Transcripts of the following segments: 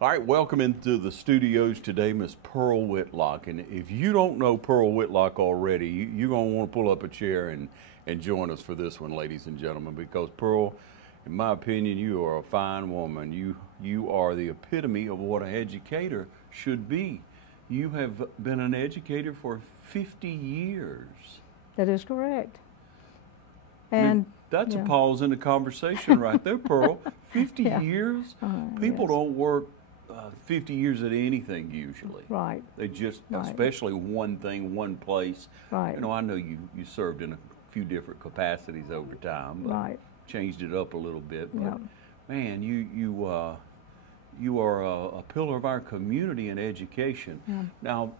All right, welcome into the studios today, Miss Pearl Whitlock. And if you don't know Pearl Whitlock already, you're going to want to pull up a chair and join us for this one, ladies and gentlemen, because Pearl, in my opinion, you are a fine woman. You are the epitome of what an educator should be. You have been an educator for 50 years. That is correct. And that's a pause in the conversation right there, Pearl. 50 years? People don't work 50 years at anything usually. Right. They just, especially one thing, one place. Right. You know, I know you served in a few different capacities over time. But changed it up a little bit. But man, you are a pillar of our community in education. Now,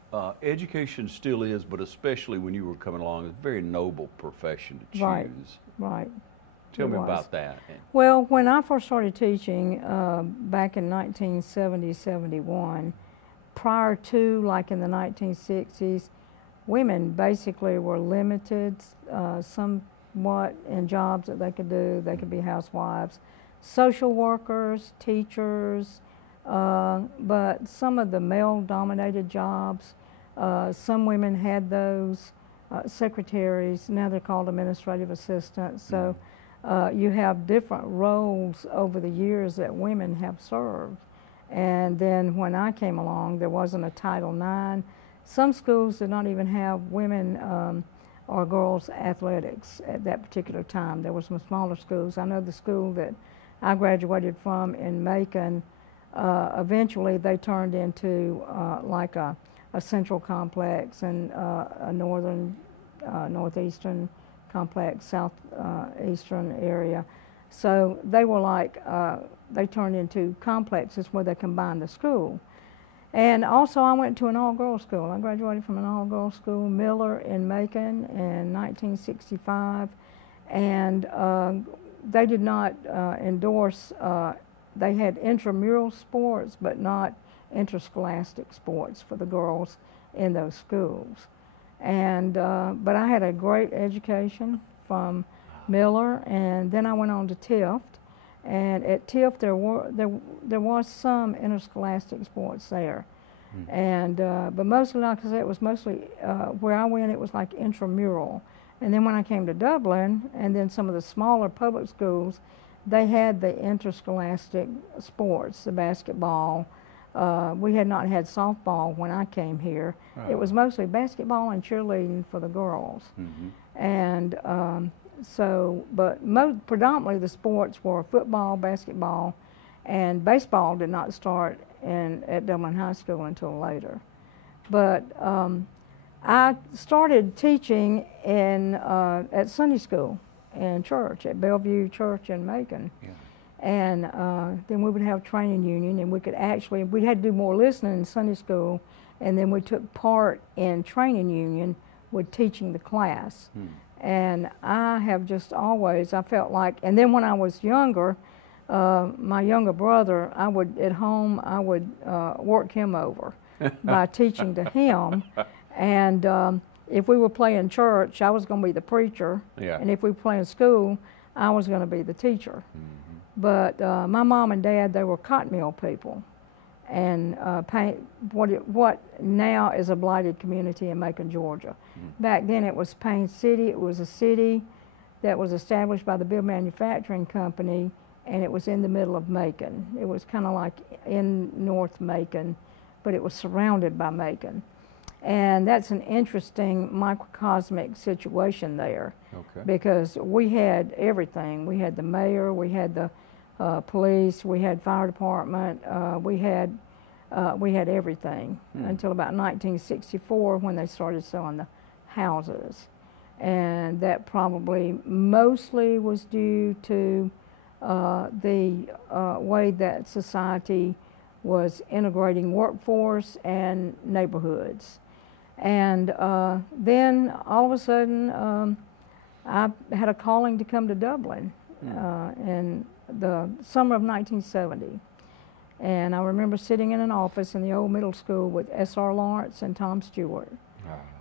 education still is, but especially when you were coming along, it's a very noble profession to choose. Right. Tell me about that. Well, when I first started teaching back in 1970, 71, prior to, like in the 1960s, women basically were limited somewhat in jobs that they could do. They could be housewives, social workers, teachers, but some of the male-dominated jobs, some women had those, secretaries, now they're called administrative assistants. So you have different roles over the years that women have served. And then when I came along, there wasn't a Title IX. Some schools did not even have women or girls athletics at that particular time. There were some smaller schools. I know the school that I graduated from in Macon, eventually they turned into like a central complex and a northeastern complex, southeastern area. So they were like, they turned into complexes where they combined the school. And also I went to an all-girls school. I graduated from an all-girls school, Miller in Macon in 1965. And they did not endorse, they had intramural sports, but not interscholastic sports for the girls in those schools. And but I had a great education from Miller, and then I went on to Tift. And at Tift there was some interscholastic sports there, and but mostly, like I said, it was mostly where I went. It was like intramural. And then when I came to Dublin, and then some of the smaller public schools, they had the interscholastic sports, the basketball. We had not had softball when I came here. It was mostly basketball and cheerleading for the girls. And so, but predominantly the sports were football, basketball, and baseball did not start at Dublin High School until later. But I started teaching at Sunday school in church, at Bellevue Church in Macon. And then we would have training union, and we had to do more listening in Sunday school, and then we took part in training union with teaching the class. And I have just always, I felt like, and then when I was younger, my younger brother, at home, I would work him over by teaching to him. And if we were playing church, I was going to be the preacher, and if we were playing school, I was going to be the teacher. But my mom and dad, they were cotton mill people, and what now is a blighted community in Macon, Georgia. Back then it was Payne City. It was a city that was established by the Bill Manufacturing Company, and it was in the middle of Macon. It was kind of like in North Macon, but it was surrounded by Macon. And that's an interesting microcosmic situation there, because we had everything. We had the mayor, we had the police, we had fire department, we had everything until about 1964 when they started selling the houses. And that probably mostly was due to the way that society was integrating workforce and neighborhoods. And then all of a sudden, I had a calling to come to Dublin in the summer of 1970. And I remember sitting in an office in the old middle school with S.R. Lawrence and Tom Stewart.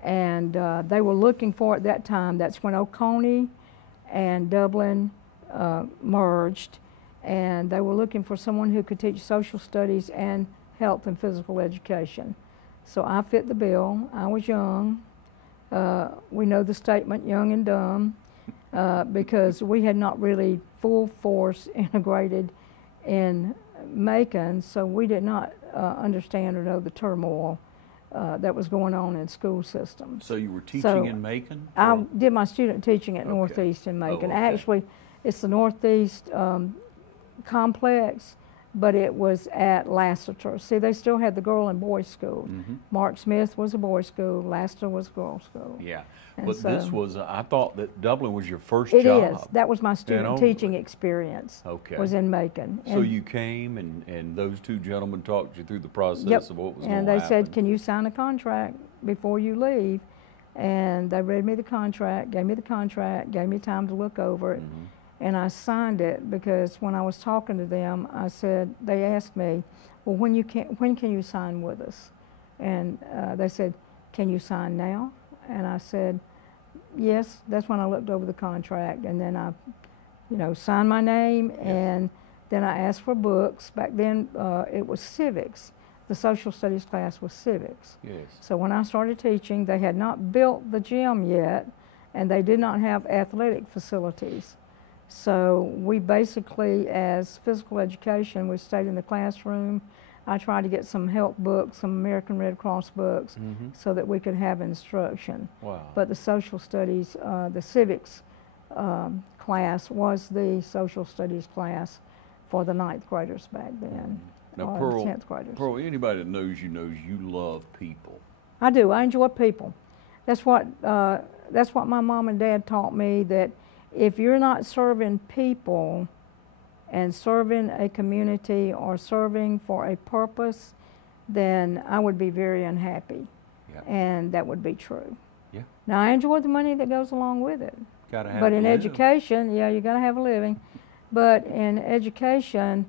And they were looking for, at that time, that's when Oconee and Dublin merged, and they were looking for someone who could teach social studies and health and physical education. So I fit the bill. I was young. We know the statement, young and dumb, because we had not really full force integrated in Macon, so we did not understand or know the turmoil that was going on in school systems. So you were teaching in Macon? I did my student teaching at Northeast in Macon. Actually, it's the Northeast complex, but it was at Lassiter. See, they still had the girl and boys school. Mark Smith was a boys school, Lassiter was a girls school. Yeah, and but so, this was, I thought that Dublin was your first job. It is. That was my student teaching experience, was in Macon. So you came and those two gentlemen talked you through the process of what was going to happen. And they said, can you sign a contract before you leave? And they read me the contract, gave me time to look over it. And I signed it because when I was talking to them, I said, they asked me, well, when can you sign with us? And they said, can you sign now? And I said, yes. That's when I looked over the contract, and then I, signed my name, and then I asked for books. Back then, it was civics. The social studies class was civics. So when I started teaching, they had not built the gym yet, and they did not have athletic facilities. So we basically, as physical education, we stayed in the classroom. I tried to get some health books, some American Red Cross books, so that we could have instruction. But the social studies, the civics class was the social studies class for the 9th graders back then. Now, Pearl, 10th graders. Pearl, anybody that knows you love people. I do. I enjoy people. That's what my mom and dad taught me, that if you're not serving people and serving a community or serving for a purpose, then I would be very unhappy. And that would be true. Now, I enjoy the money that goes along with it. But in education, you got to have a living. But in education,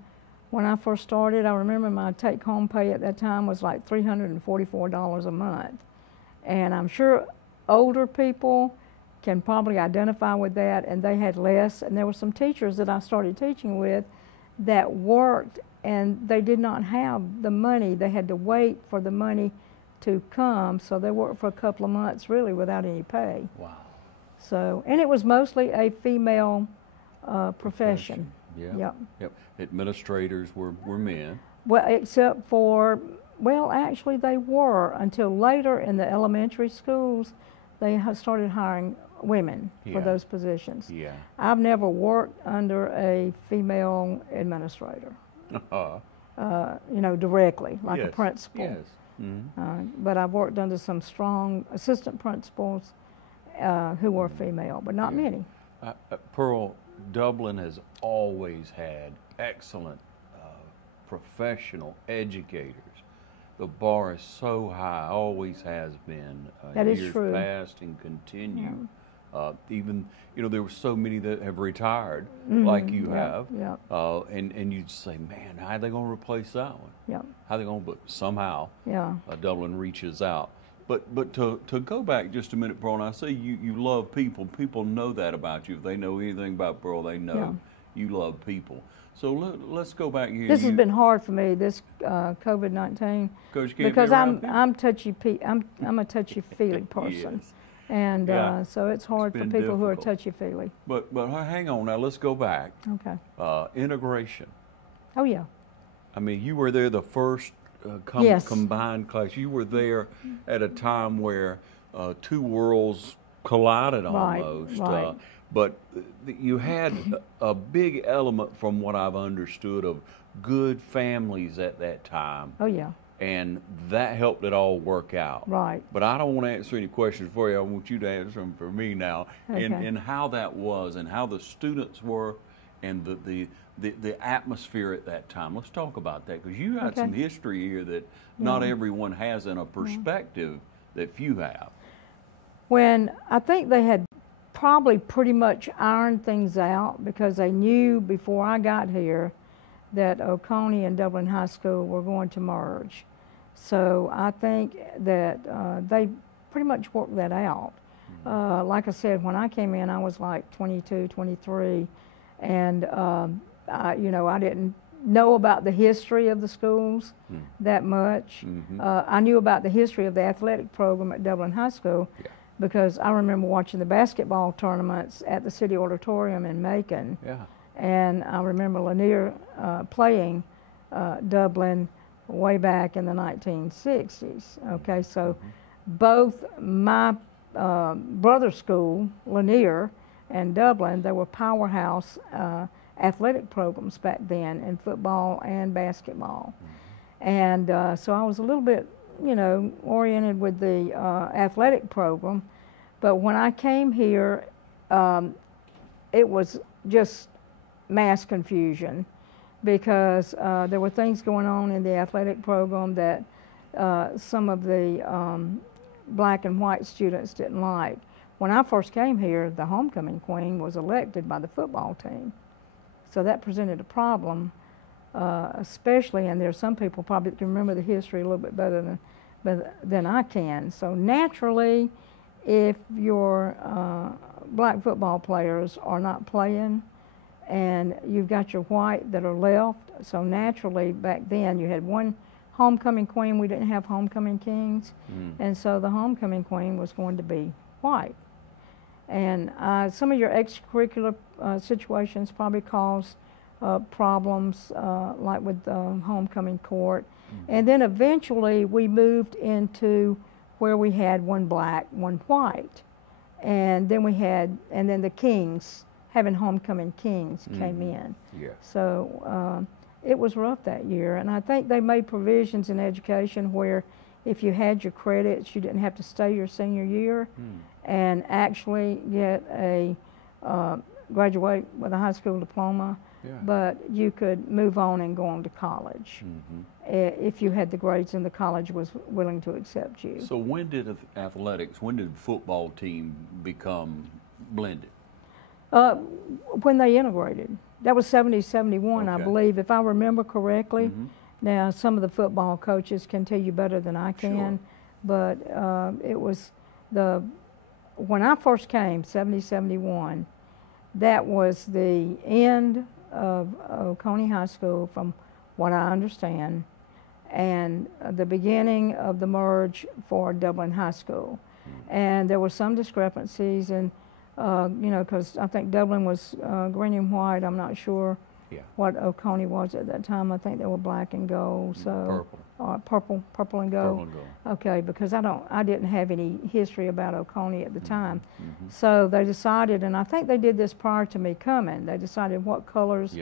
when I first started, I remember my take-home pay at that time was like $344 a month. And I'm sure older people can probably identify with that, and they had less. And there were some teachers that I started teaching with that worked, and they did not have the money. They had to wait for the money to come, so they worked for a couple of months really without any pay. So, and it was mostly a female profession. Administrators were men. Well, except for, well, actually they were until later in the elementary schools. They started hiring women for those positions. I've never worked under a female administrator, directly, like a principal. But I've worked under some strong assistant principals who were female, but not many. Pearl, Dublin has always had excellent professional educators. The bar is so high, always has been. That is years true. Past and continue. Even, there were so many that have retired, like you have. And you'd say, man, how are they going to replace that one? How are they going to, but somehow Dublin reaches out. But to go back just a minute, Pearl, and I say you love people. People know that about you. If they know anything about Pearl, they know you love people. So let's go back here. This has been hard for me, this COVID-19, because I'm a touchy-feely person, and so it's hard for people who are touchy-feely. But hang on now, let's go back. Integration. Oh yeah. I mean, you were there the first combined class. You were there at a time where two worlds collided almost. But you had a big element, from what I've understood, of good families at that time. Oh, yeah. And that helped it all work out. But I don't want to answer any questions for you. I want you to answer them for me now. In how that was, and how the students were, and the atmosphere at that time. Let's talk about that, because you had some history here that not everyone has, in a perspective that few have? When I think they had probably pretty much ironed things out, because they knew before I got here that Oconee and Dublin High School were going to merge. So I think that they pretty much worked that out. Like I said, when I came in, I was like 22, 23, and I didn't know about the history of the schools that much. I knew about the history of the athletic program at Dublin High School, because I remember watching the basketball tournaments at the City Auditorium in Macon. And I remember Lanier playing Dublin way back in the 1960s. Okay, so both my brother's school, Lanier, and Dublin, they were powerhouse athletic programs back then in football and basketball. And so I was a little bit, oriented with the athletic program. But when I came here, it was just mass confusion, because there were things going on in the athletic program that some of the black and white students didn't like. When I first came here, the homecoming queen was elected by the football team. So that presented a problem, especially, and there are some people probably that can remember the history a little bit better than I can. So naturally, if your black football players are not playing, and you've got your white that are left, so naturally back then you had one homecoming queen. We didn't have homecoming kings, and so the homecoming queen was going to be white. And some of your extracurricular situations probably caused problems, like with the homecoming court. And then eventually we moved into where we had one black, one white. And then then the kings, having homecoming kings, came in. So it was rough that year. And I think they made provisions in education where if you had your credits, you didn't have to stay your senior year and actually get a graduate with a high school diploma, but you could move on and go on to college if you had the grades and the college was willing to accept you. So when did athletics, when did the football team become blended? When they integrated. That was 70, 71, I believe, if I remember correctly. Now, some of the football coaches can tell you better than I can, but it was when I first came, 70, 71, that was the end of Oconee High School, from what I understand, and the beginning of the merge for Dublin High School. And there were some discrepancies, and because I think Dublin was green and white. I'm not sure what Oconee was at that time. I think they were black and gold. So purple and gold. Okay, because I didn't have any history about Oconee at the time. So they decided, and I think they did this prior to me coming. They decided what colors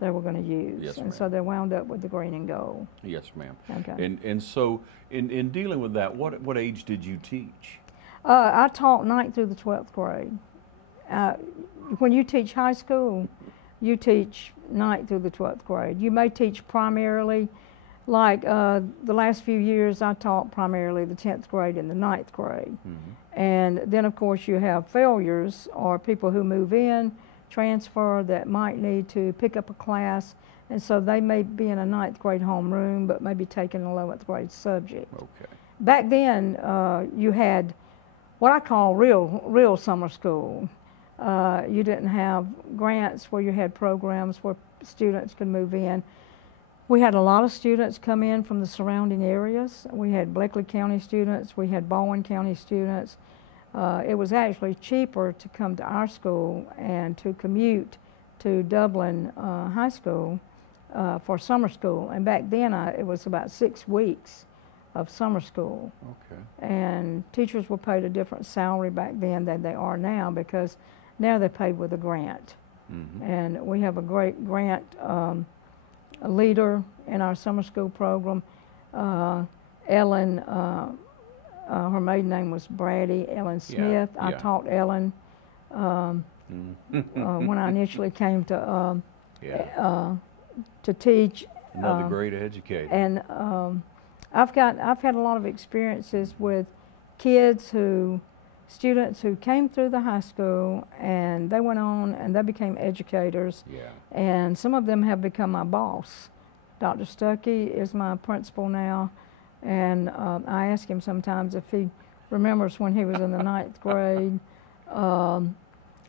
they were going to use, and so they wound up with the green and gold. Yes, ma'am. Okay. And so in dealing with that, what age did you teach? I taught 9th through the 12th grade. When you teach high school, you teach 9th through the 12th grade. You may teach primarily, like the last few years I taught primarily the 10th grade and the 9th grade. And then of course you have failures, or people who move in, transfer, that might need to pick up a class, and so they may be in a 9th grade homeroom but maybe taking an 11th grade subject. Back then you had what I call real summer school. You didn't have grants where you had programs where students could move in. We had a lot of students come in from the surrounding areas. We had Bleckley County students, we had Baldwin County students. It was actually cheaper to come to our school and to commute to Dublin High School for summer school. And back then it was about 6 weeks of summer school. And teachers were paid a different salary back then than they are now, because now they're paid with a grant. And we have a great grant leader in our summer school program. Ellen, her maiden name was Brady, Ellen Smith. I taught Ellen when I initially came to teach. Another great educator. And I've had a lot of experiences with students who came through the high school and they went on and they became educators. Yeah. And some of them have become my boss. Dr. Stuckey is my principal now, and I ask him sometimes if he remembers when he was in the 9th grade.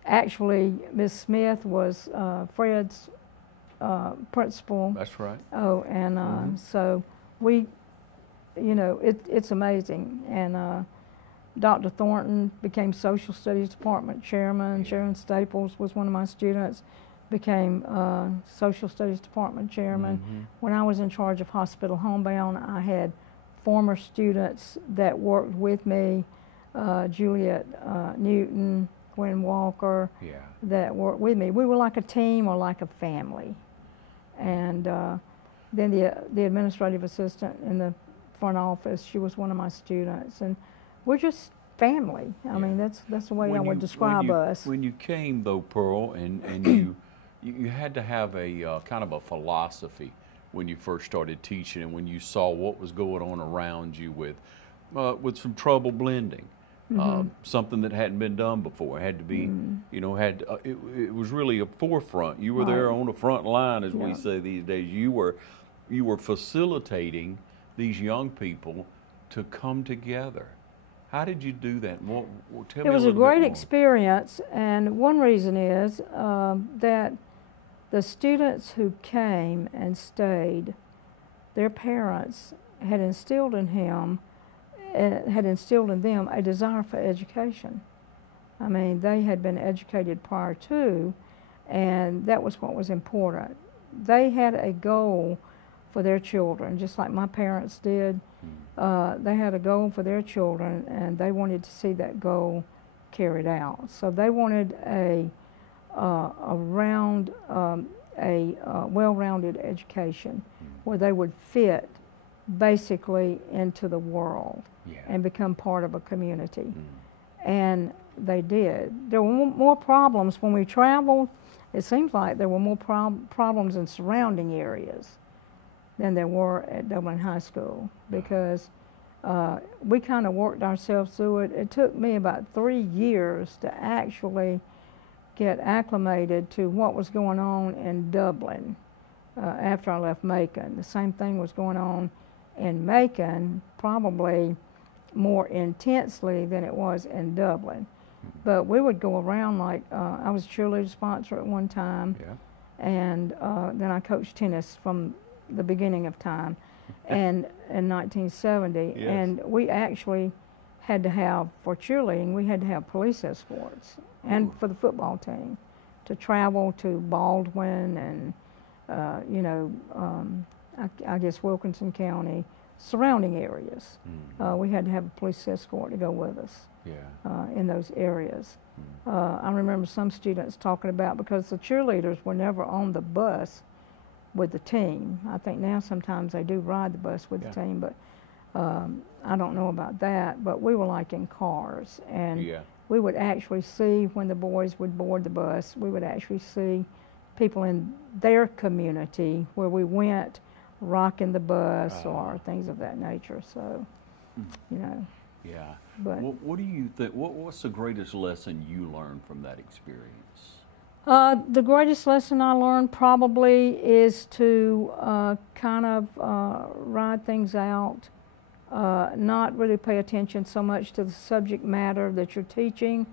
Actually, Ms. Smith was Fred's principal. That's right. Oh, and so we, you know, it's amazing. And Dr. Thornton became Social Studies Department chairman. Yeah. Sharon Staples was one of my students, became Social Studies Department chairman. When I was in charge of Hospital Homebound, I had former students that worked with me, Juliet Newton, Gwen Walker, Yeah. that worked with me. We were like a team or like a family. And then the administrative assistant in the front office, she was one of my students. And we're just family. I mean, that's the way I would describe us. When you came, though, Pearl, and you had to have a kind of a philosophy when you first started teaching, and when you saw what was going on around you with some trouble blending, something that hadn't been done before. It had to be, you know, it was really a forefront. You were there on the front line, as we say these days. You were facilitating these young people to come together. How did you do that? Tell me It was a a little great bit more. experience, and one reason is that the students who came and stayed, their parents had instilled in them a desire for education. I mean, they had been educated prior to, and that was what was important. They had a goal for their children, just like my parents did. They had a goal for their children, and they wanted to see that goal carried out. So they wanted a well-rounded education where they would fit basically into the world and become part of a community. And they did. There were more problems when we traveled. It seems like there were more problems in surrounding areas than there were at Dublin High School, because we kind of worked ourselves through it. It took me about 3 years to actually get acclimated to what was going on in Dublin after I left Macon. The same thing was going on in Macon, probably more intensely than it was in Dublin. But we would go around like, I was a cheerleader sponsor at one time, and then I coached tennis from the beginning of time, and in 1970, and we actually had to have, for cheerleading, we had to have police escorts, and for the football team, to travel to Baldwin and, you know, I guess Wilkinson County, surrounding areas. We had to have a police escort to go with us in those areas. I remember some students talking about, because the cheerleaders were never on the bus with the team. I think now sometimes they do ride the bus with the team, but I don't know about that. But we were like in cars, and we would actually see, when the boys would board the bus, we would actually see people in their community where we went rocking the bus or things of that nature. So, you know. Yeah. But what do you think? What's the greatest lesson you learned from that experience? The greatest lesson I learned probably is to kind of ride things out, not really pay attention so much to the subject matter that you're teaching,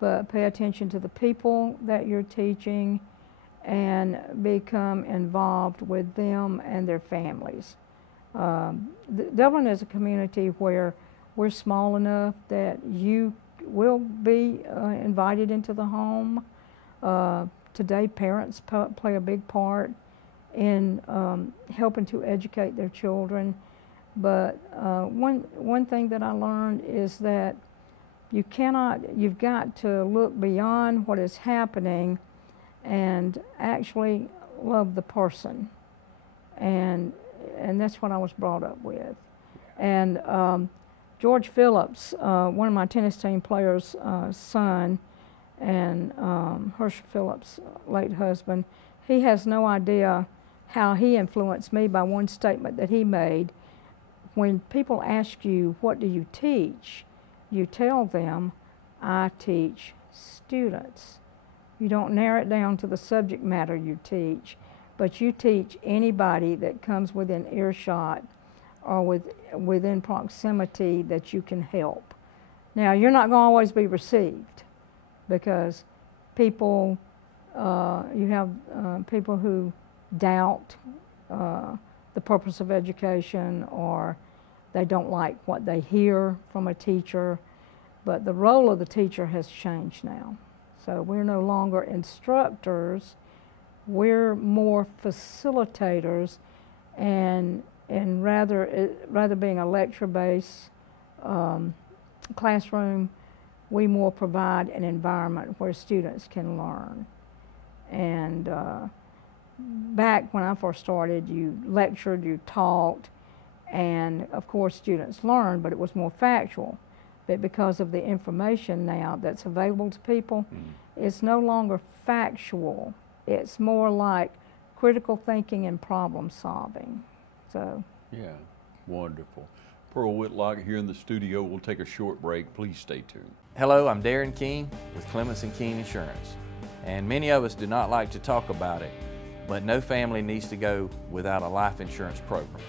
but pay attention to the people that you're teaching and become involved with them and their families. Dublin is a community where we're small enough that you will be invited into the home. Today, parents play a big part in helping to educate their children. But one thing that I learned is that you've got to look beyond what is happening and actually love the person. And that's what I was brought up with. And George Phillips, one of my tennis team players' son, and Herschel Phillips' late husband, he has no idea how he influenced me by one statement that he made. When people ask you, what do you teach? you tell them, I teach students. You don't narrow it down to the subject matter you teach, but you teach anybody that comes within earshot or within proximity that you can help. Now, you're not going to always be received, because people, you have people who doubt the purpose of education, or they don't like what they hear from a teacher. But the role of the teacher has changed now. So we're no longer instructors, we're more facilitators, and rather being a lecture-based classroom, we more provide an environment where students can learn. And back when I first started, you lectured, you taught, and of course students learned, but it was more factual. But because of the information now that's available to people, it's no longer factual. It's more like critical thinking and problem solving. So. Yeah, wonderful. Pearl Whitlock here in the studio. We'll take a short break. Please stay tuned. Hello, I'm Darren Keene with Clements & Keene Insurance. And many of us do not like to talk about it, but no family needs to go without a life insurance program.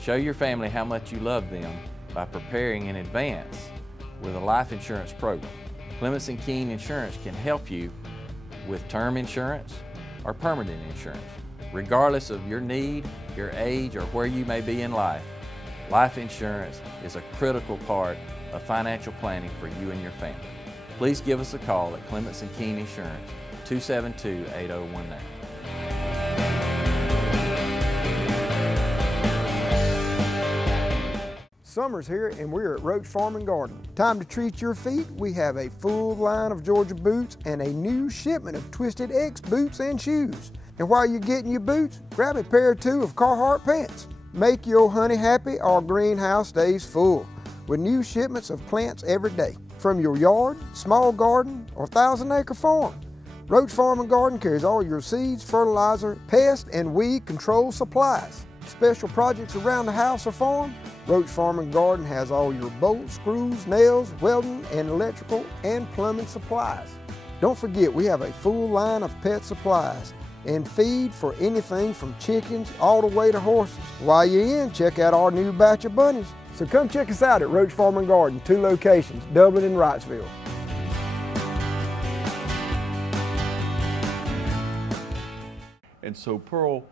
Show your family how much you love them by preparing in advance with a life insurance program. Clements & Keene Insurance can help you with term insurance or permanent insurance. Regardless of your need, your age, or where you may be in life, life insurance is a critical part of financial planning for you and your family. Please give us a call at Clements & Keene Insurance, 272-8019. Summer's here and we're at Roach Farm and Garden. Time to treat your feet. We have a full line of Georgia boots and a new shipment of Twisted X boots and shoes. And while you're getting your boots, grab a pair or two of Carhartt pants. Make your honey happy, our greenhouse stays full with new shipments of plants every day. From your yard, small garden, or 1,000-acre farm, Roach Farm and Garden carries all your seeds, fertilizer, pest, and weed control supplies. Special projects around the house or farm, Roach Farm and Garden has all your bolts, screws, nails, welding, and electrical and plumbing supplies. Don't forget, we have a full line of pet supplies and feed for anything from chickens all the way to horses. While you're in, check out our new batch of bunnies. So come check us out at Roach Farm and Garden, 2 locations, Dublin and Wrightsville. And so, Pearl,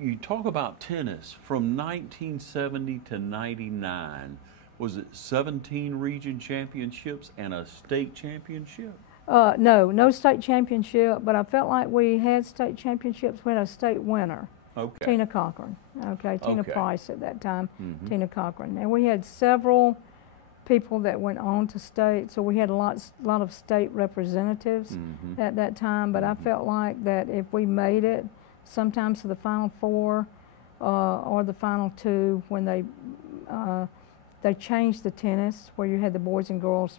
you talk about tennis from 1970 to 99. Was it 17 region championships and a state championship? No state championship, but I felt like we had state championships. We had a state winner, Okay. Tina Cochran. Okay, Tina Okay. Price at that time, Mhm. Tina Cochran. And we had several people that went on to state, so we had a lot of state representatives Mhm. at that time. But I felt like that if we made it, sometimes to the Final Four or the Final Two, when they changed the tennis, where you had the boys and girls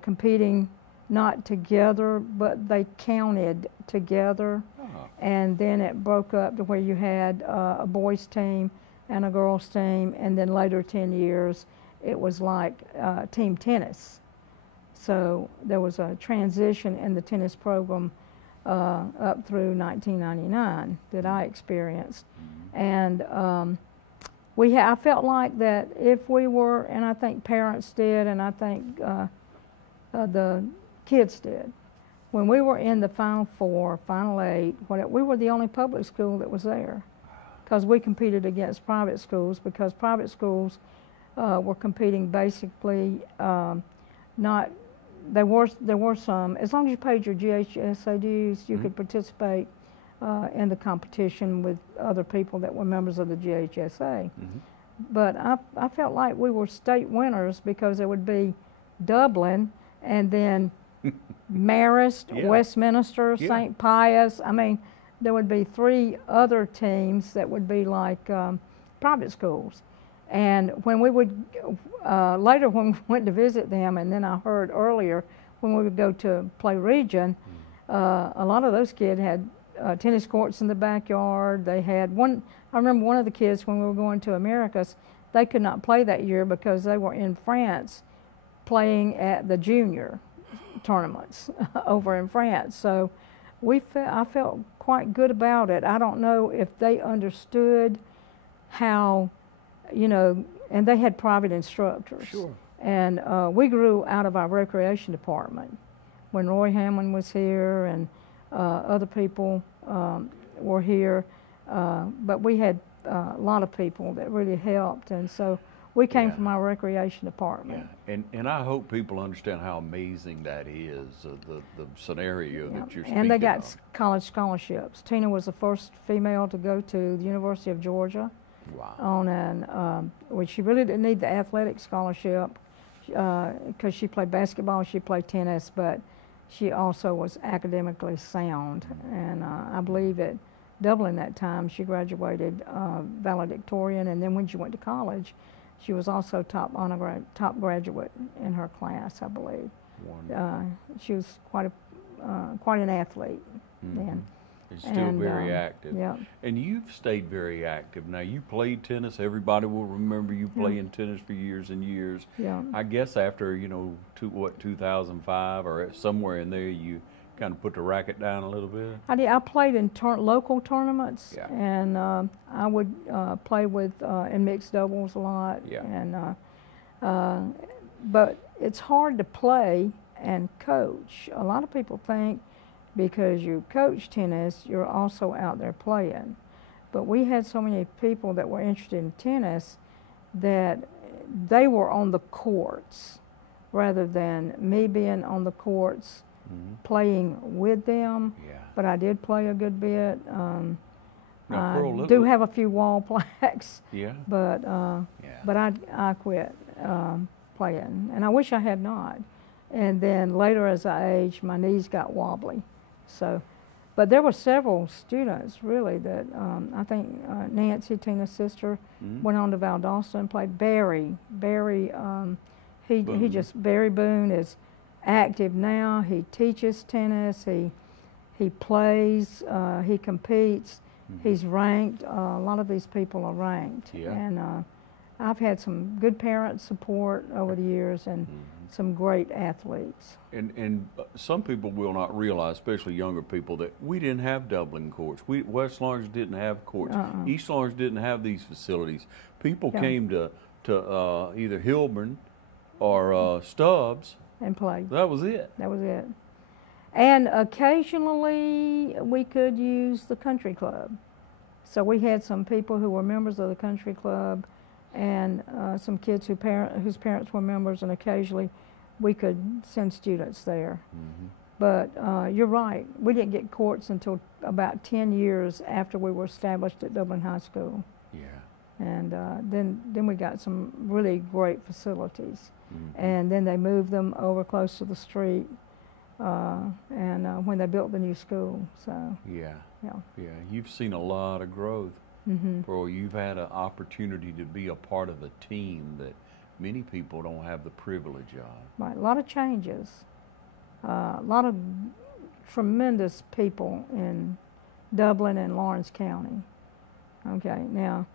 competing not together, but they counted together. Oh. And then it broke up to where you had a boys team and a girls team, and then later 10 years it was like team tennis. So there was a transition in the tennis program up through 1999 that I experienced. And I felt like that if we were, and I think parents did, and I think the kids did, when we were in the Final Four, Final Eight, we were the only public school that was there, because we competed against private schools, because private schools were competing basically there were some, as long as you paid your GHSA dues, you could participate in the competition with other people that were members of the GHSA. But I felt like we were state winners, because there would be Dublin and then Marist, Yeah. Westminster, Yeah. St. Pius. I mean, there would be 3 other teams that would be like private schools. And when we would, later when we went to visit them, and then I heard earlier when we would go to play region, a lot of those kids had tennis courts in the backyard. They had one, I remember one of the kids when we were going to Americas, they could not play that year because they were in France playing at the junior tournaments over in France. So I felt quite good about it. I don't know if they understood how, you know, and they had private instructors. Sure. And we grew out of our recreation department when Roy Hammond was here and other people were here. But we had a lot of people that really helped, and so we came from our recreation department. Yeah. And I hope people understand how amazing that is, the scenario that you're speaking And they got of. college scholarships. Tina was the first female to go to the University of Georgia. Wow. On an, well, she really didn't need the athletic scholarship because she played basketball, she played tennis, but she also was academically sound. And I believe at Dublin that time she graduated valedictorian, and then when she went to college, she was also top graduate in her class, I believe. She was quite an athlete then. It's still very active. Yeah. And you've stayed very active. Now, you played tennis. Everybody will remember you playing tennis for years and years. Yeah. I guess after, you know, 2005 or somewhere in there, you kind of put the racket down a little bit? I did. I played in local tournaments, Yeah. and I would play with in mixed doubles a lot. Yeah. And but it's hard to play and coach. A lot of people think because you coach tennis, you're also out there playing. But we had so many people that were interested in tennis that they were on the courts rather than me being on the courts playing with them. Yeah. But I did play a good bit. Now, I Pearl, do have a few wall plaques, Yeah. but I quit playing, and I wish I had not. And then later, as I aged, my knees got wobbly. So, but there were several students really that I think Nancy, Tina's sister, went on to Valdosta and played. Barry, Barry Boone is active now. He teaches tennis. He plays. He competes. He's ranked. A lot of these people are ranked. Yeah. And I've had some good parent support over the years and some great athletes. And some people will not realize, especially younger people, that we didn't have Dublin courts. West Lawrence didn't have courts. East Lawrence didn't have these facilities. People came to either Hilburn or Stubbs. And played. That was it. That was it. And occasionally we could use the country club. So we had some people who were members of the country club and some kids whose parents were members, and occasionally we could send students there. But you're right, we didn't get courts until about 10 years after we were established at Dublin High School. Yeah. And then we got some really great facilities. And then they moved them over close to the street when they built the new school. So Yeah. yeah. You've seen a lot of growth. Pearl, you've had an opportunity to be a part of a team that many people don't have the privilege of. Right, a lot of changes, a lot of tremendous people in Dublin and Lawrence County. Okay, now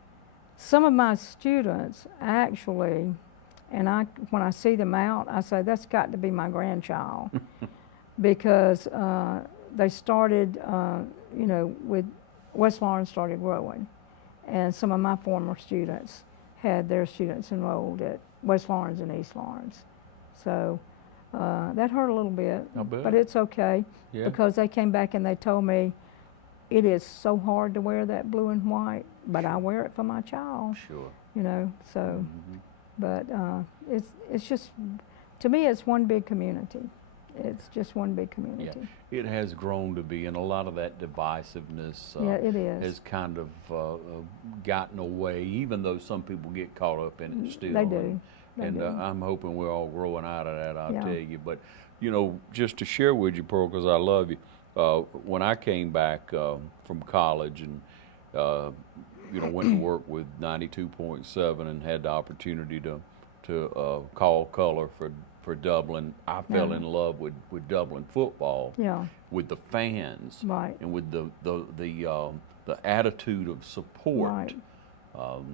some of my students actually, and when I see them out, I say that's got to be my grandchild because they started, you know, with West Lawrence started growing, and some of my former students had their students enrolled at West Lawrence and East Lawrence. So that hurt a little bit, but it's okay because they came back and they told me it is so hard to wear that blue and white, but I wear it for my child. Sure. You know, so, but it's just, to me, it's one big community. It's just one big community. Yeah. It has grown to be, and a lot of that divisiveness it is. has kind of gotten away, even though some people get caught up in it still. They do. And I'm hoping we're all growing out of that, I'll tell you. But, you know, just to share with you, Pearl, because I love you, when I came back from college and, you know, went to work with 92.7 and had the opportunity to call color for Dublin, I fell in love with Dublin football, with the fans, and with the attitude of support,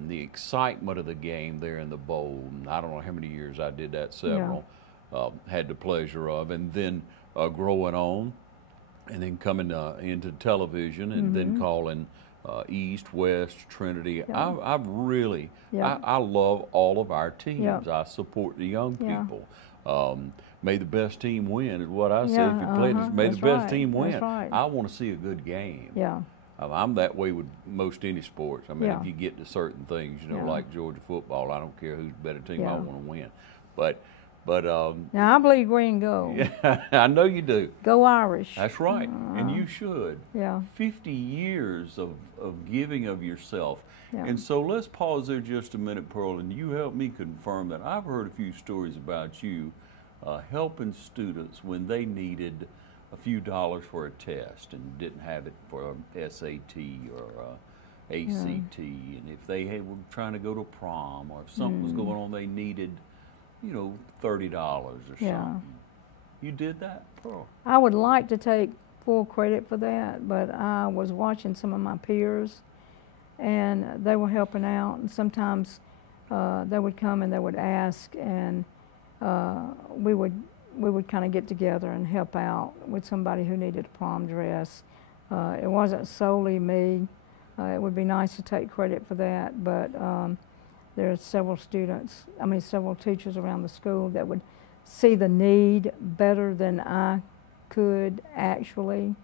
the excitement of the game there in the bowl. I don't know how many years I did that, several. had the pleasure of, and then growing on, and then coming into television, and then calling East, West, Trinity. Yeah. I've really, Yeah. I love all of our teams. Yeah. I support the young Yeah. people. May the best team win is what I say. Yeah, If you play this, may the that's best right, team win. that's right. I want to see a good game. Yeah. I'm that way with most any sports. I mean, Yeah. if you get to certain things, you know, Yeah. like Georgia football, I don't care who's the better team. I Yeah. want to win. But Now I believe green and gold. yeah, I know you do. Go Irish. That's right, and you should. Yeah. 50 years of giving of yourself. Yeah. And so let's pause there just a minute, Pearl, and you help me confirm that. I've heard a few stories about you helping students when they needed a few dollars for a test and didn't have it for SAT or ACT, and if they were trying to go to prom, or if something was going on, they needed, you know, $30 or Yeah. something. You did that, Pearl? I would like to take full credit for that, but I was watching some of my peers, and they were helping out, and sometimes they would come and they would ask, and we would kind of get together and help out with somebody who needed a prom dress. It wasn't solely me. It would be nice to take credit for that, but there are several teachers around the school that would see the need better than I could actually,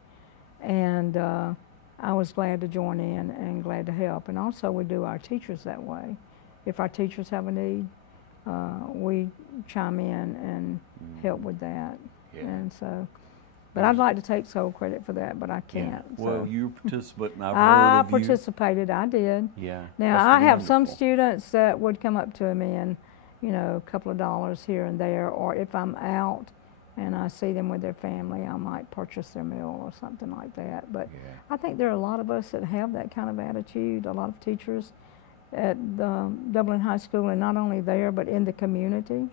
and I was glad to join in and glad to help. And also we do our teachers that way. If our teachers have a need, we chime in and help with that. Yeah. And so, but I'd like to take sole credit for that, but I can't. Yeah. Well, so. you're a participant, and I've I heard of you. participated, I did. Yeah. Now, that's I have some wonderful. students that would come up to me and, you know, a couple of dollars here and there, or if I'm out and I see them with their family, I might purchase their meal or something like that. But Yeah. I think there are a lot of us that have that kind of attitude, a lot of teachers at Dublin High School, and not only there, but in the community,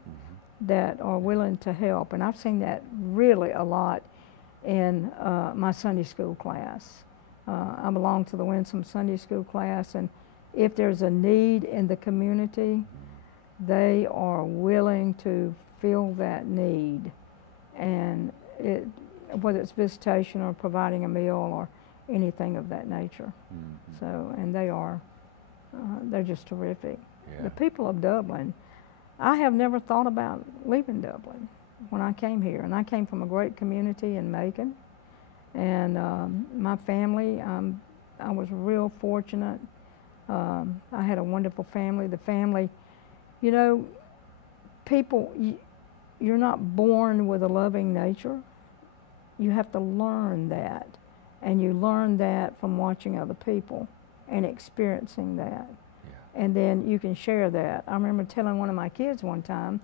that are willing to help. And I've seen that really a lot in my Sunday school class. I belong to the Winsome Sunday School class, and if there's a need in the community, they are willing to fill that need. And whether it's visitation or providing a meal or anything of that nature. So, and they're just terrific. Yeah. The people of Dublin, I have never thought about leaving Dublin when I came here. And I came from a great community in Macon. And my family, I was real fortunate. I had a wonderful family. The family, you know, people, you're not born with a loving nature. You have to learn that. And you learn that from watching other people and experiencing that. Yeah. And then you can share that. I remember telling one of my kids one time,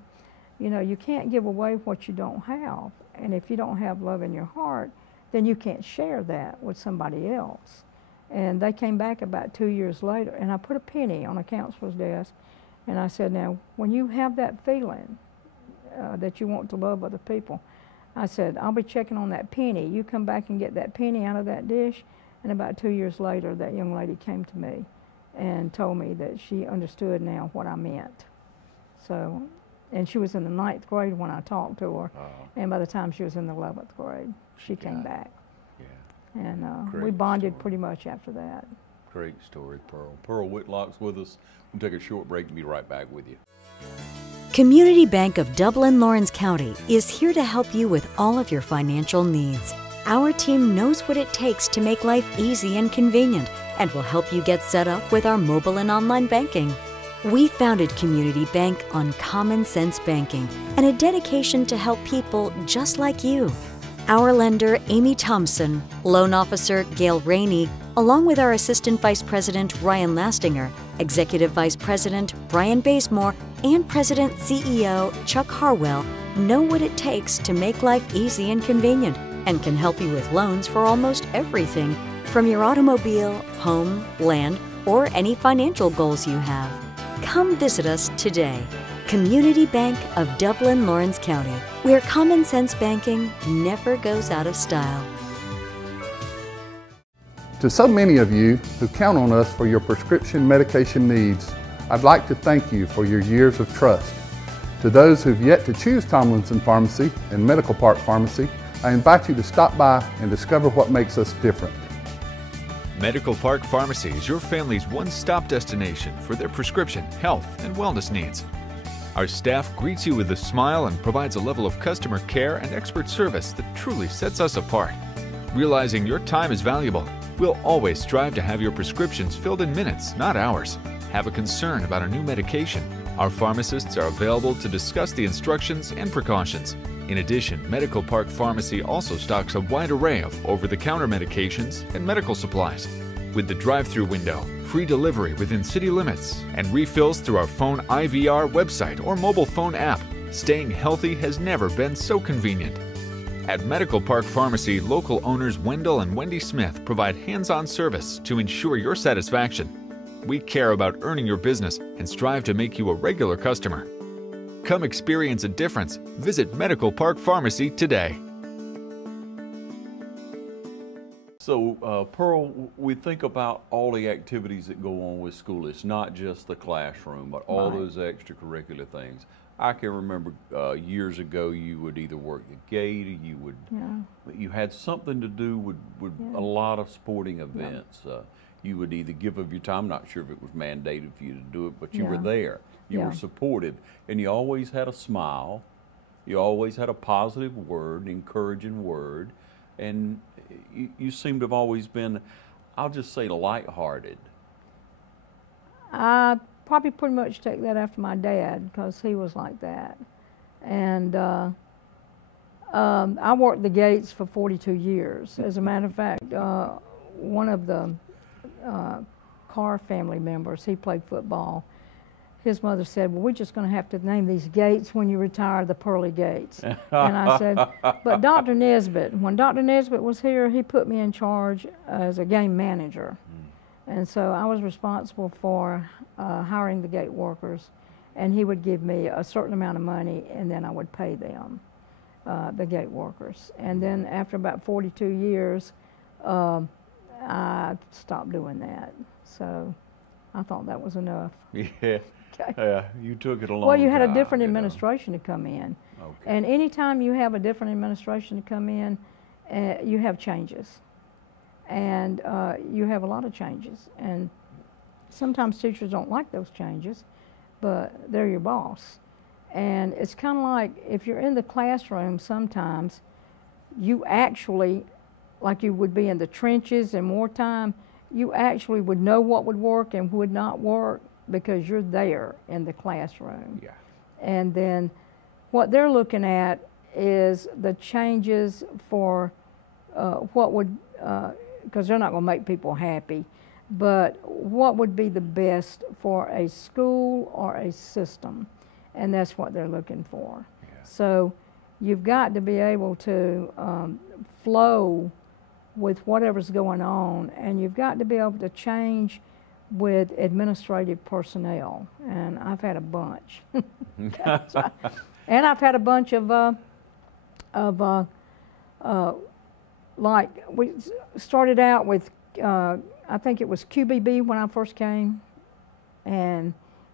you know, you can't give away what you don't have. And if you don't have love in your heart, then you can't share that with somebody else. And they came back about 2 years later, and I put a penny on a counselor's desk, and I said, now, when you have that feeling that you want to love other people, I said, I'll be checking on that penny. You come back and get that penny out of that dish. And about 2 years later, that young lady came to me and told me that she understood now what I meant. So, and she was in the 9th grade when I talked to her. And by the time she was in the 11th grade, she came back. Yeah. And we Great bonded story. pretty much after that. Great story, Pearl. Pearl Whitlock's with us. We'll take a short break and be right back with you. Community Bank of Dublin, Lawrence County is here to help you with all of your financial needs. Our team knows what it takes to make life easy and convenient and will help you get set up with our mobile and online banking. We founded Community Bank on common sense banking and a dedication to help people just like you. Our lender, Amy Thompson, loan officer, Gail Rainey, along with our Assistant Vice President, Ryan Lastinger, Executive Vice President, Brian Bazemore, and President CEO, Chuck Harwell, know what it takes to make life easy and convenient and can help you with loans for almost everything, from your automobile, home, land, or any financial goals you have. Come visit us today. Community Bank of Dublin, Lawrence County, where common sense banking never goes out of style. To so many of you who count on us for your prescription medication needs, I'd like to thank you for your years of trust. To those who've yet to choose Tomlinson Pharmacy and Medical Park Pharmacy, I invite you to stop by and discover what makes us different. Medical Park Pharmacy is your family's one-stop destination for their prescription, health, and wellness needs. Our staff greets you with a smile and provides a level of customer care and expert service that truly sets us apart. Realizing your time is valuable, we'll always strive to have your prescriptions filled in minutes, not hours. Have a concern about a new medication? Our pharmacists are available to discuss the instructions and precautions. In addition, Medical Park Pharmacy also stocks a wide array of over-the-counter medications and medical supplies. With the drive-through window, free delivery within city limits, and refills through our phone IVR website or mobile phone app, staying healthy has never been so convenient. At Medical Park Pharmacy, local owners Wendell and Wendy Smith provide hands-on service to ensure your satisfaction. We care about earning your business and strive to make you a regular customer. Come experience a difference. Visit Medical Park Pharmacy today. So, Pearl, we think about all the activities that go on with school. It's not just the classroom, but all those extracurricular things. I can remember years ago you would either work the gate or you would, you had something to do with a lot of sporting events. You would either give of your time, I'm not sure if it was mandated for you to do it, but you were there. You were supportive, and you always had a smile. You always had a positive word, encouraging word, and you seem to have always been, I'll just say, lighthearted. I probably pretty much take that after my dad, because he was like that. And I worked the gates for 42 years. As a matter of fact, one of the Carr family members, he played football. His mother said, well, we're just going to have to name these gates when you retire, the Pearly Gates. And I said, but Dr. Nesbitt, when Dr. Nesbitt was here, he put me in charge as a game manager. And so I was responsible for hiring the gate workers, and he would give me a certain amount of money, and then I would pay them, the gate workers. And then after about 42 years, I stopped doing that. So I thought that was enough. Yeah. Okay. You took it a long time. Well, you had a different administration to come in. Okay. And anytime you have a different administration to come in, you have changes. And you have a lot of changes. And sometimes teachers don't like those changes, but they're your boss. And it's kind of like if you're in the classroom sometimes, you actually, like you would be in the trenches in wartime, you actually would know what would work and would not work because you're there in the classroom. Yeah. And then what they're looking at is the changes for what would, because they're not going to make people happy, but what would be the best for a school or a system, and that's what they're looking for. Yeah. So you've got to be able to flow with whatever's going on, and you've got to be able to change with administrative personnel, and I've had a bunch. And I've had a bunch of like we started out with, I think it was QBB when I first came, and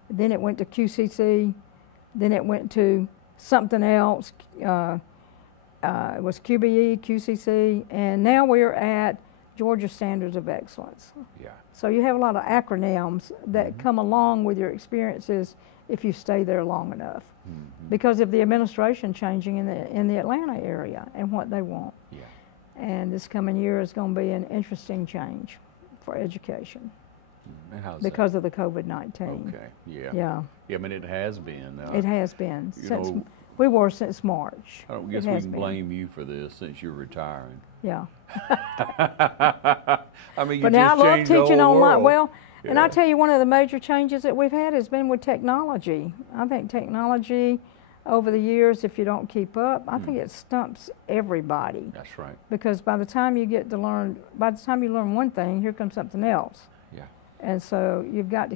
then it went to QCC, then it went to something else. It was QBE, QCC, and now we're at Georgia Standards of Excellence. Yeah. So you have a lot of acronyms that come along with your experiences if you stay there long enough, because of the administration changing in the Atlanta area and what they want. Yeah. And this coming year is going to be an interesting change for education because of the COVID-19. Okay. Yeah. Yeah. Yeah. I mean, it has been. It has been since know, we were since March. I don't guess we can blame you for this since you're retiring. Yeah. I mean, you but now I love teaching online. Well, yeah. And I tell you, one of the major changes that we've had has been with technology. I think technology over the years, if you don't keep up, I think it stumps everybody. That's right. Because by the time you get to learn, by the time you learn one thing, here comes something else. Yeah. And so you've got to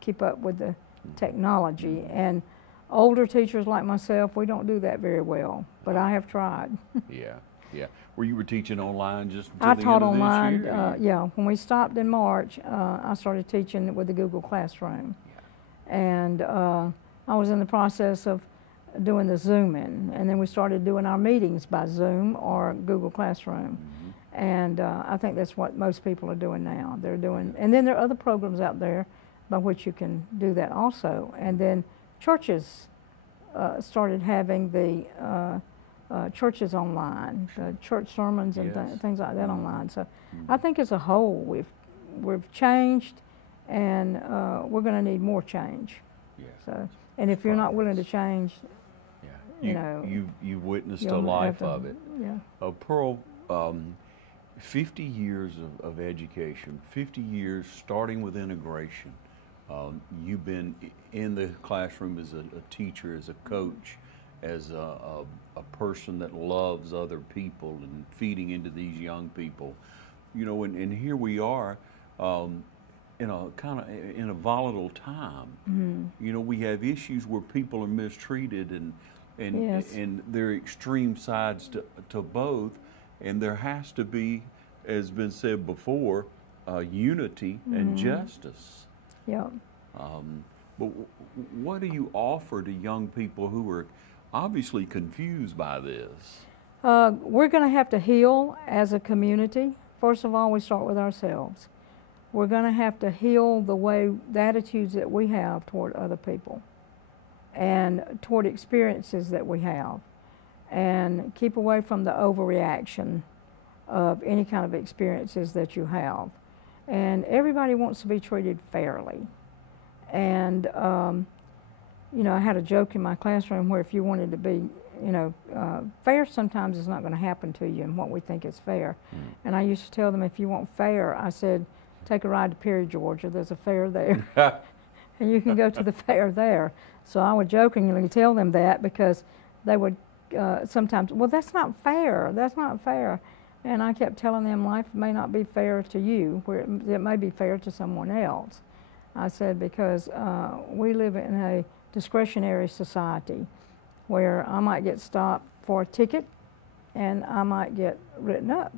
keep up with the technology. And older teachers like myself, we don't do that very well, but I have tried. Yeah, yeah. Were you teaching online just until I the taught end of online, this year? yeah. When we stopped in March, I started teaching with the Google Classroom. Yeah. And I was in the process of doing the Zooming, and then we started doing our meetings by Zoom or Google Classroom. And I think that's what most people are doing now. They're doing, and then there are other programs out there by which you can do that also. And then churches started having the churches online, church sermons and things like that online. So I think as a whole we've changed, and we're going to need more change. So, and if you're not willing to change, you know, you've witnessed a life of it. Pearl, 50 years of education, 50 years starting with integration. You've been in the classroom as a teacher, as a coach, as a person that loves other people and feeding into these young people. You know, and here we are in a kind of in a volatile time. You know, we have issues where people are mistreated, and there are extreme sides to both, and there has to be, as been said before, unity and justice. But what do you offer to young people who are obviously confused by this? We're going to have to heal as a community. First of all, we start with ourselves. We're going to have to heal the attitudes that we have toward other people and toward experiences that we have, and keep away from the overreaction of any kind of experiences that you have. And everybody wants to be treated fairly. And, you know, I had a joke in my classroom where if you wanted to be, you know, fair sometimes is not going to happen to you in what we think is fair. And I used to tell them, if you want fair, I said, take a ride to Perry, Georgia. There's a fair there. And you can go to the fair there. So I would jokingly tell them that, because they would sometimes, well, that's not fair. That's not fair. And I kept telling them life may not be fair to you, where it may be fair to someone else. I said, because we live in a discretionary society where I might get stopped for a ticket and I might get written up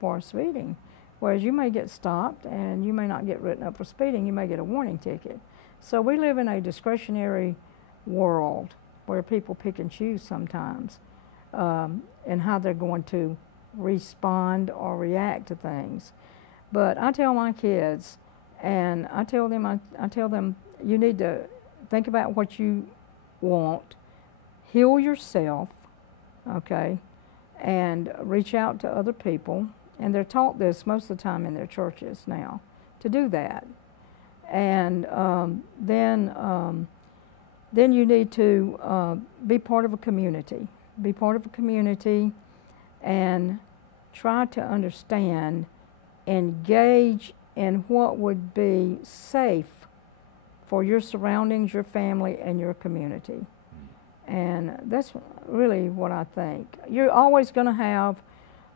for speeding. Whereas you may get stopped and you may not get written up for speeding, you may get a warning ticket. So we live in a discretionary world where people pick and choose sometimes and how they're going to respond or react to things. But I tell my kids, and I tell them, you need to think about what you want, heal yourself, okay, and reach out to other people. And they're taught this most of the time in their churches now, to do that. And then you need to be part of a community. Be part of a community and try to understand, engage in what would be safe for your surroundings, your family, and your community. And that's really what I think. You're always going to have,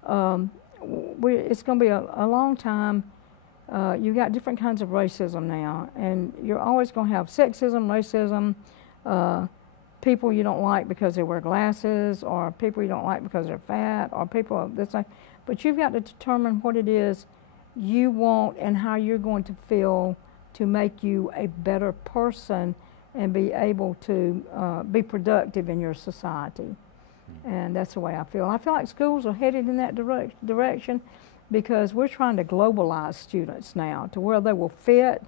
it's going to be a long time. You got different kinds of racism now, and you're always going to have sexism, racism, people you don't like because they wear glasses, or people you don't like because they're fat, or people that's like. But you've got to determine what it is you want and how you're going to feel to make you a better person and be able to be productive in your society. And that's the way I feel. I feel like schools are headed in that direction, because we're trying to globalize students now to where they will fit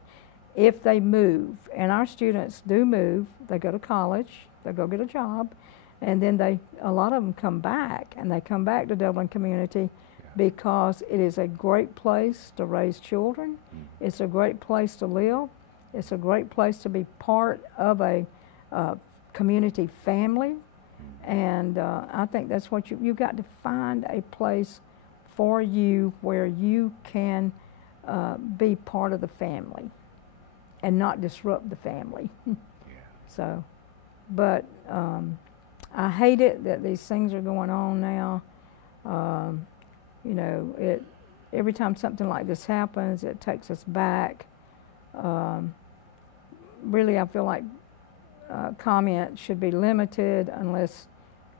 if they move. And our students do move. They go to college, they go get a job, and then a lot of them come back, and they come back to Dublin Community because it is a great place to raise children. It's a great place to live. It's a great place to be part of a community family. And I think that's what you've got to find a place for you where you can be part of the family and not disrupt the family. So, but I hate it that these things are going on now. You know, every time something like this happens, it takes us back. Really, I feel like comments should be limited unless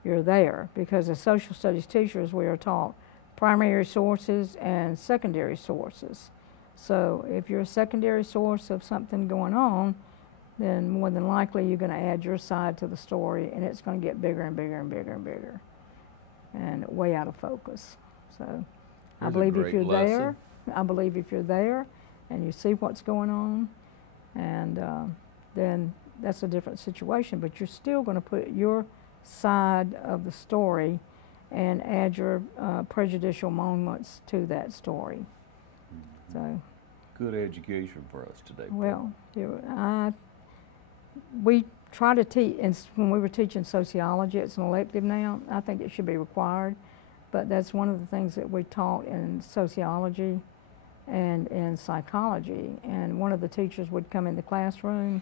you're there, because as social studies teachers, we are taught primary sources and secondary sources. So if you're a secondary source of something going on, then more than likely you're going to add your side to the story, and it's going to get bigger and bigger and bigger and bigger, and way out of focus. So I believe if you're there, I believe if you're there and you see what's going on, and then that's a different situation, but you're still going to put your side of the story and add your prejudicial moments to that story. So good education for us today. Well, we try to teach, when we were teaching sociology, it's an elective now. I think it should be required, but that's one of the things that we taught in sociology and in psychology. And one of the teachers would come in the classroom,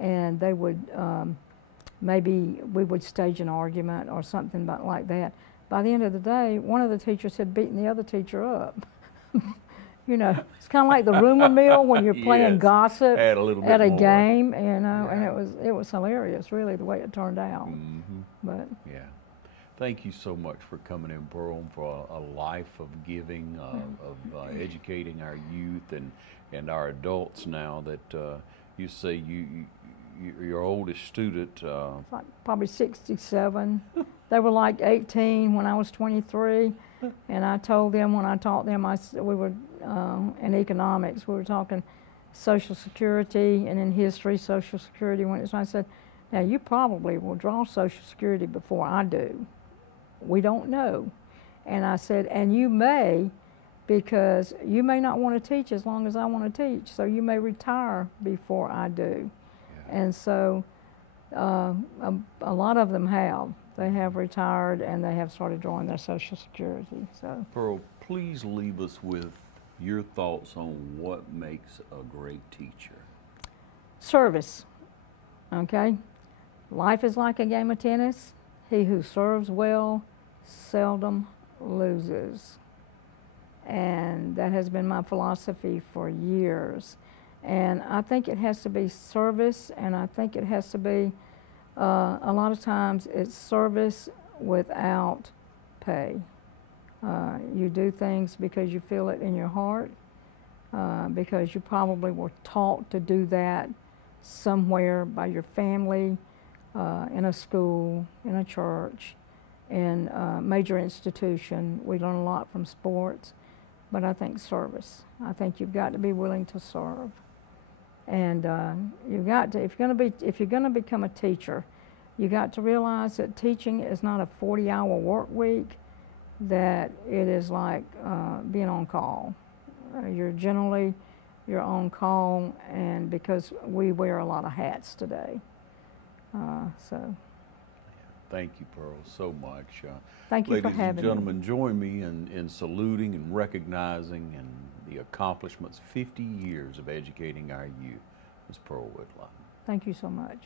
and they would, maybe we would stage an argument or something like that. By the end of the day, one of the teachers had beaten the other teacher up. You know, it's kind of like the rumor mill when you're playing Yes. gossip Add a little bit at a more. game, you know, Yeah. and it was hilarious, really, the way it turned out. Mm-hmm. But Yeah. Thank you so much for coming in, Pearl, for a life of giving, of educating our youth and our adults now that you say your oldest student. like probably 67. They were like 18 when I was 23, and I told them when I taught them, we were in economics, we were talking Social Security, and in history, Social Security. So I said, now you probably will draw Social Security before I do. We don't know. And I said, and you may, because you may not want to teach as long as I want to teach, so you may retire before I do. Yeah. And so a lot of them have. They have retired and they have started drawing their Social Security. So, Pearl, please leave us with your thoughts on what makes a great teacher. Service, okay? Life is like a game of tennis. He who serves well seldom loses. And that has been my philosophy for years. And I think it has to be service, and I think it has to be, a lot of times it's service without pay. You do things because you feel it in your heart, because you probably were taught to do that somewhere by your family, in a school, in a church, in a major institution. We learn a lot from sports, but I think service. I think you've got to be willing to serve. And you've got to, if you're going to become a teacher, you got to realize that teaching is not a 40-hour work week, that it is like being on call. You're on call, and because we wear a lot of hats today. So. Thank you, Pearl, so much. Thank you for having me. Ladies and gentlemen, join me in saluting and recognizing and the accomplishments, 50 years of educating our youth. Ms. Pearl Whitlock. Thank you so much.